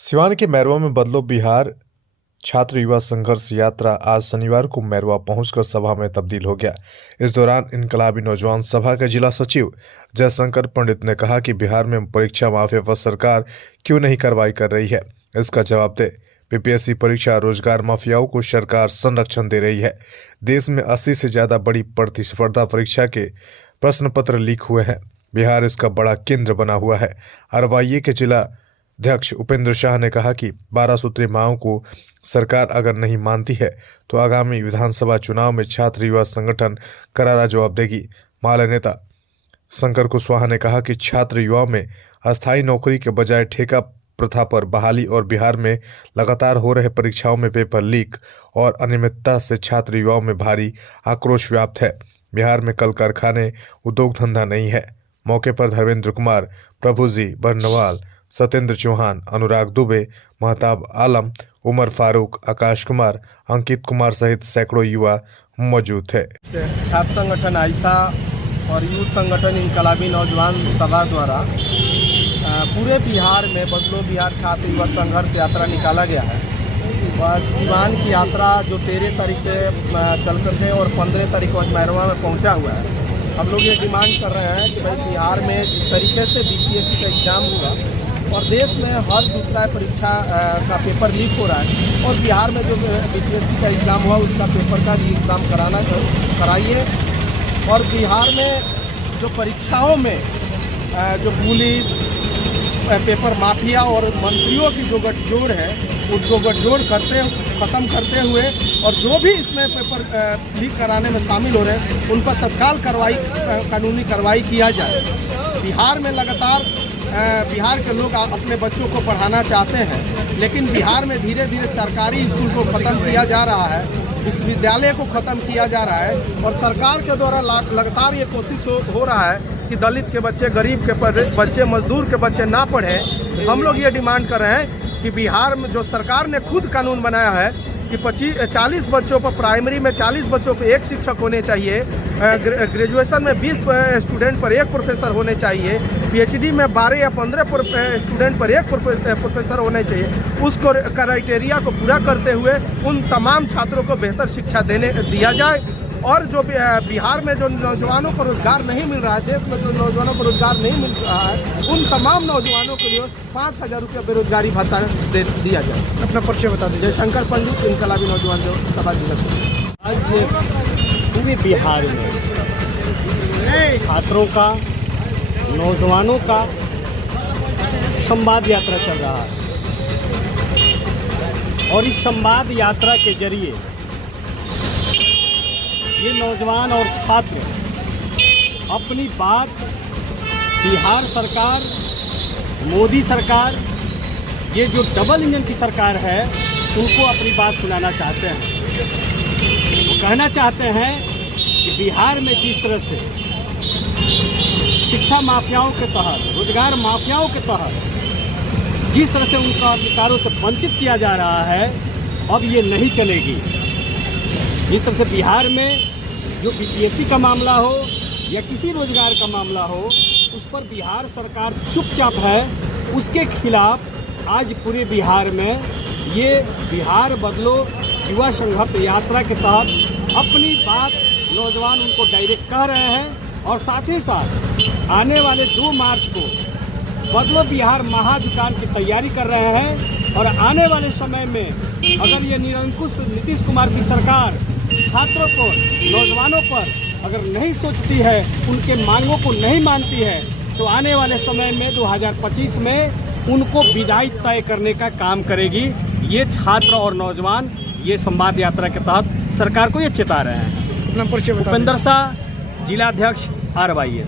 सिवान के मैरवा में बदलो बिहार छात्र युवा संघर्ष यात्रा आज शनिवार को मैरवा पहुंचकर सभा में तब्दील हो गया। इस दौरान इनकलाबी नौजवान सभा के जिला सचिव जयशंकर पंडित ने कहा कि बिहार में परीक्षा माफिया पर सरकार क्यों नहीं कार्रवाई कर रही है, इसका जवाब दे। बीपीएससी परीक्षा रोजगार माफियाओं को सरकार संरक्षण दे रही है। देश में 80 से ज्यादा बड़ी प्रतिस्पर्धा परीक्षा के प्रश्न पत्र लीक हुए हैं। बिहार इसका बड़ा केंद्र बना हुआ है। आरवाईए के जिला अध्यक्ष उपेंद्र शाह ने कहा कि 12 सूत्री मांगों को सरकार अगर नहीं मानती है तो आगामी विधानसभा चुनाव में छात्र युवा संगठन करारा जवाब देगी। माले नेता शंकर कुशवाहा ने कहा कि छात्र युवाओं में अस्थायी नौकरी के बजाय ठेका प्रथा पर बहाली और बिहार में लगातार हो रहे परीक्षाओं में पेपर लीक और अनियमितता से छात्र युवाओं में भारी आक्रोश व्याप्त है। बिहार में कल कारखाने उद्योग धंधा नहीं है। मौके पर धर्मेंद्र कुमार, प्रभुजी बर्नवाल, सत्येंद्र चौहान, अनुराग दुबे, महताब आलम, उमर फारूक, आकाश कुमार, अंकित कुमार सहित सैकड़ों युवा मौजूद थे। छात्र संगठन आइसा और यूथ संगठन इनकलाबी नौजवान सभा द्वारा पूरे बिहार में बदलो बिहार छात्र युवा संघर्ष यात्रा निकाला गया है। और सिवान की यात्रा जो 13 तारीख से चल कर थे और 15 तारीख को मैरवा में पहुंचा हुआ है। हम लोग ये डिमांड कर रहे हैं कि भाई बिहार में जिस तरीके से बीपीएससी का एग्ज़ाम हुआ और देश में हर दूसरा परीक्षा का पेपर लीक हो रहा है और बिहार में जो बीपीएससी का एग्ज़ाम हुआ उसका पेपर का भी एग्ज़ाम कराइए। और बिहार में जो परीक्षाओं में जो पुलिस पेपर माफिया और मंत्रियों की जो गठजोड़ है उसको गठजोड़ ख़त्म करते हुए और जो भी इसमें पेपर लीक कराने में शामिल हो रहे हैं उन पर तत्काल कानूनी कार्रवाई किया जाए। बिहार में लगातार बिहार के लोग अपने बच्चों को पढ़ाना चाहते हैं, लेकिन बिहार में धीरे धीरे सरकारी स्कूल को ख़त्म किया जा रहा है, विश्वविद्यालय को ख़त्म किया जा रहा है और सरकार के द्वारा लगातार ये कोशिश हो रहा है कि दलित के बच्चे, गरीब के बच्चे, मजदूर के बच्चे ना पढ़ें। हम लोग ये डिमांड कर रहे हैं कि बिहार में जो सरकार ने खुद कानून बनाया है कि 40 बच्चों पर, प्राइमरी में 40 बच्चों पर 1 शिक्षक होने चाहिए, ग्रेजुएशन में 20 स्टूडेंट पर 1 प्रोफेसर होने चाहिए, पीएचडी में 12 या 15 स्टूडेंट पर 1 प्रोफेसर होने चाहिए। उस क्राइटेरिया को पूरा करते हुए उन तमाम छात्रों को बेहतर शिक्षा दिया जाए। और जो बिहार में जो नौजवानों को रोजगार नहीं मिल रहा है, देश में जो नौजवानों को रोजगार नहीं मिल रहा है, उन तमाम नौजवानों को जो 5,000 रुपया बेरोजगारी भत्ता दिया जाए। अपना परिचय बता दीजिए। शंकर पंडित, इनकलाबी नौजवान जो सभा जिला। आज पूरे बिहार में छात्रों का, नौजवानों का संवाद यात्रा चल रहा है और इस संवाद यात्रा के जरिए ये नौजवान और छात्र अपनी बात बिहार सरकार, मोदी सरकार, ये जो डबल इंजन की सरकार है उनको अपनी बात सुनाना चाहते हैं। वो कहना चाहते हैं कि बिहार में जिस तरह से शिक्षा माफियाओं के तहत, रोजगार माफियाओं के तहत जिस तरह से उनका अधिकारों से वंचित किया जा रहा है, अब ये नहीं चलेगी। जिस तरह से बिहार में जो बीपीएससी का मामला हो या किसी रोजगार का मामला हो, उस पर बिहार सरकार चुपचाप है, उसके खिलाफ आज पूरे बिहार में ये बिहार बदलो युवा संघर्ष यात्रा के तहत अपनी बात नौजवान उनको डायरेक्ट कह रहे हैं। और साथ ही साथ आने वाले 2 मार्च को बदलो बिहार महाजुकान की तैयारी कर रहे हैं। और आने वाले समय में अगर ये निरंकुश नीतीश कुमार की सरकार छात्रों को, नौजवानों पर अगर नहीं सोचती है, उनके मांगों को नहीं मानती है, तो आने वाले समय में 2025 में उनको विदाई तय करने का काम करेगी। ये छात्र और नौजवान ये संवाद यात्रा के तहत सरकार को ये चेता रहे हैं। उपेंद्र शाह, जिला अध्यक्ष, आरवाईए।